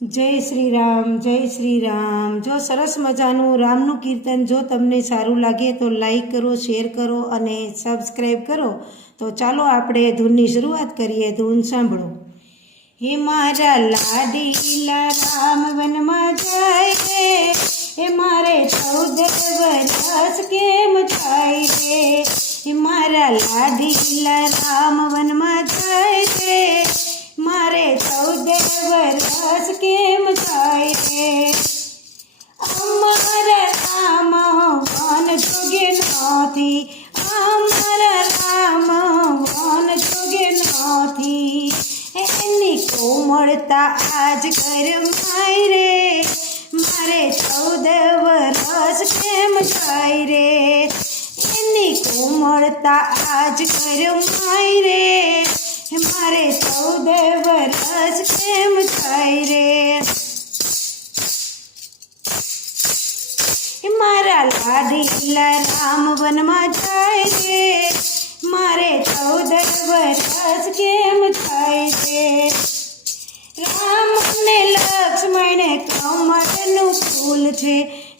જય શ્રી રામ। જો સરસ મજાનું રામનું કીર્તન જો તમને સારું લાગે તો લાઈક કરો, શેર કરો અને સબસ્ક્રાઈબ કરો। તો ચાલો આપણે ધૂનની શરૂઆત કરીએ। ધૂન સાંભળો। હે મારા લાડીલા રામ વનમાં જાય રે, હે મારે 14 વર્ષ કેમ થાય રે। હે મારા લાડીલા રામ વનમાં જાય રે, મારે 14 વર્ષ કેમ થાય રે। અમારા રામ વન જોગે નથી, અમારા રામ વન જોગે નથી। એની કોમળતા આજ કરમાય રે, મારે 14 વર્ષ કેમ થાય રે। એની કોમળતા આજ કરમાય રે, મારે 14 વર્ષ કેમ થાય રે। મારા લાડીલા રામ વનમાં જાય રે, મારે 14 વર્ષ કેમ થાય રે। રામ અને લક્ષ્મણ કમળનું ફૂલ છે,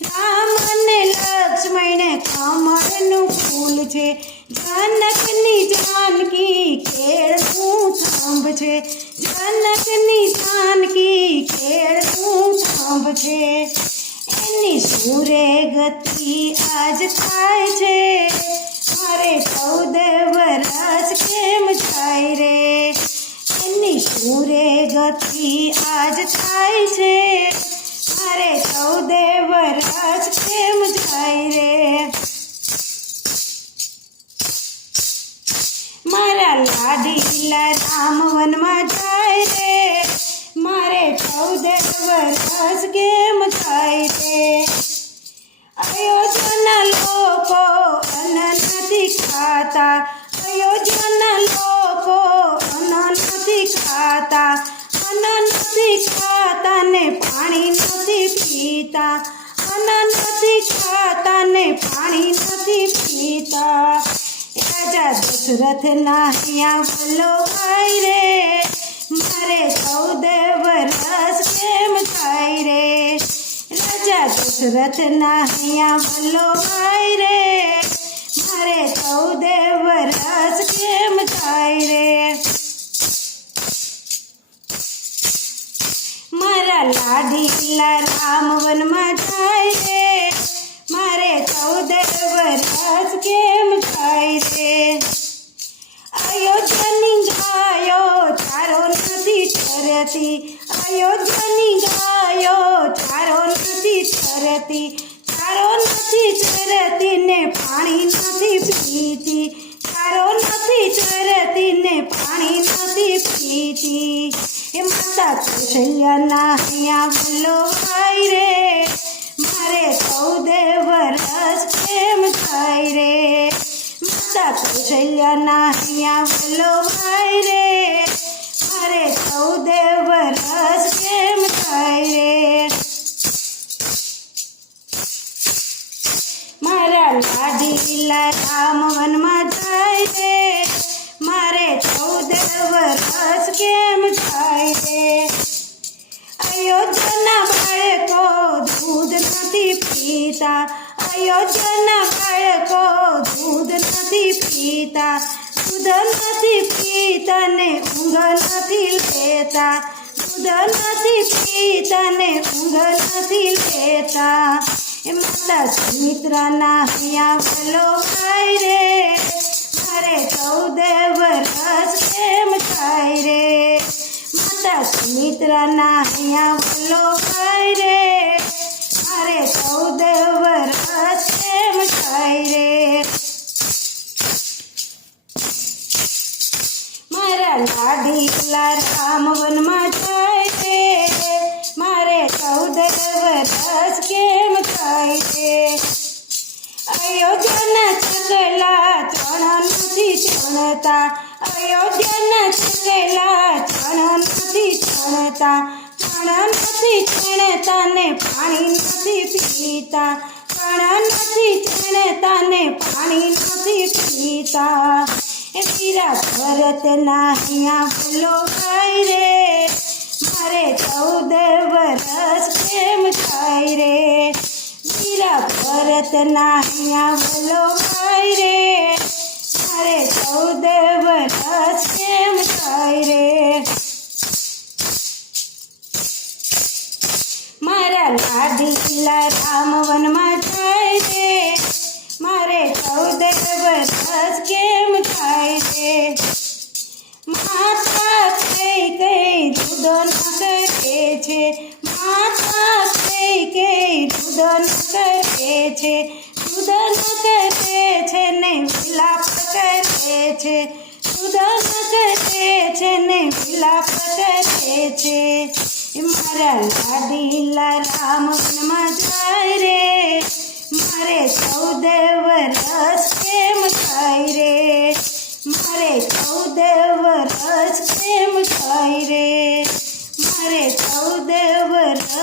રામ અને લક્ષ્મણ કમળનું ફૂલ છે। જનકની જાનકી કેળનું થાંભ છે, જનકની જાનકી કેળનું થાંભ છે। એની સુરે ગતિ આજ થાય છે, મારે 14 વર્ષ કેમ થાય રે। એની સુરે ગતિ આજ થાય છે, મારે 14 વર્ષ કેમ થાય રે। મારા લાડીલા રામ વનમાં જાય રે, મારે 14 વર્ષ કેમ થાય રે। અયોધ્યાના લોકો અન્ન નથી ખાતા, અયોધ્યાના લોકો અન્ન નથી ખાતા, અન્ન નથી ખાતા ને પાણી નથી પીતા, અન્ન નથી ખાતા ને પાણી નથી પીતા। રાજા દશરથના અહીંયા વલ્લભાઈ રે, મારે 14 વર્ષ કેમ થાય રે। રાજા દશરથના અહીંયા વલ્લભાઈ રે, મારે 14 વર્ષ કેમ થાય રે। મારા લાડીલા રામ વનમાં જાય રે, મારે 14 વર્ષ કેમ થાય રે। અયોધ્યાની ગાયો ચારો નથી ચરતી, અયોધ્યાની ગાયો ચારો નથી ચરતી, ચારો નથી ચરતી ને પાણી નથી પીતી, ચારો નથી ચરતી ને પાણી નથી પીતી। એ માતા કૌશલ્યાના અહીંયા વલ્લભાઈ રે, મારે 14 વર્ષ કેમ થાય રે। માતા કૌશલ્યાના અહીંયા વલ્લભાઈ રે, મારે 14 વર્ષ કેમ થાય રે। મારા લાડીલા રામ વનમાં જાય રે, મારે 14 વર્ષ કેમ થાય રે। અયોધ્યાના બાળકો દૂધ નથી પીતા, અયોધ્યાના બાળકો દૂધ નથી પીતા, દૂધ નથી પીતા ને ઊંઘ નથી લેતા, દૂધ નથી પીતા ને ઊંઘ નથી લેતા। એ માતા સુમિત્રાના અહીંયા વલ્લભાઈ રે, મારે 14 વર્ષ કેમ થાય રે। માતા સુમિત્રાના અહીંયા વલ્લભાઈ રે, મારે 14 વર્ષ કેમ થાય રે। મારા લાડીલા રામ વનમાં જાય રે, મારે 14 વર્ષ કેમ થાય રે। અયોધ્યાના ચકલા ચણ નથી ચણતા, અયોધ્યાના ચકલા ચણ નથી ચણતા, ચણ નથી ચણતા ને પાણી નથી પીતા, ચણ નથી ચણતા ને પાણી નથી પીતા। એ વીરા ભરતના અહીંયા વલ્લભાઈ રે, મારે 14 ભરતના અહીંયા વલોવાય રે મારે 14 વરસ કેમ થાય રે મારા લાડીલા રામ વનમાં જાય રે મારે 14 વરસ કેમ થાય રે માતા કઈ કઈ રુદન કરે છે માતા કઈ કઈ રુદન કરે છે રુદન કરે છે ને વિલાપ કરે છે રુદન કરે છે ને વિલાપ કરે છે મારા લાડીલા રામ વનમાં જાય રે મારે 14 વરસ કેમ થાય રે મારે 14 વરસ કેમ થાય રે મારે 14 વરસ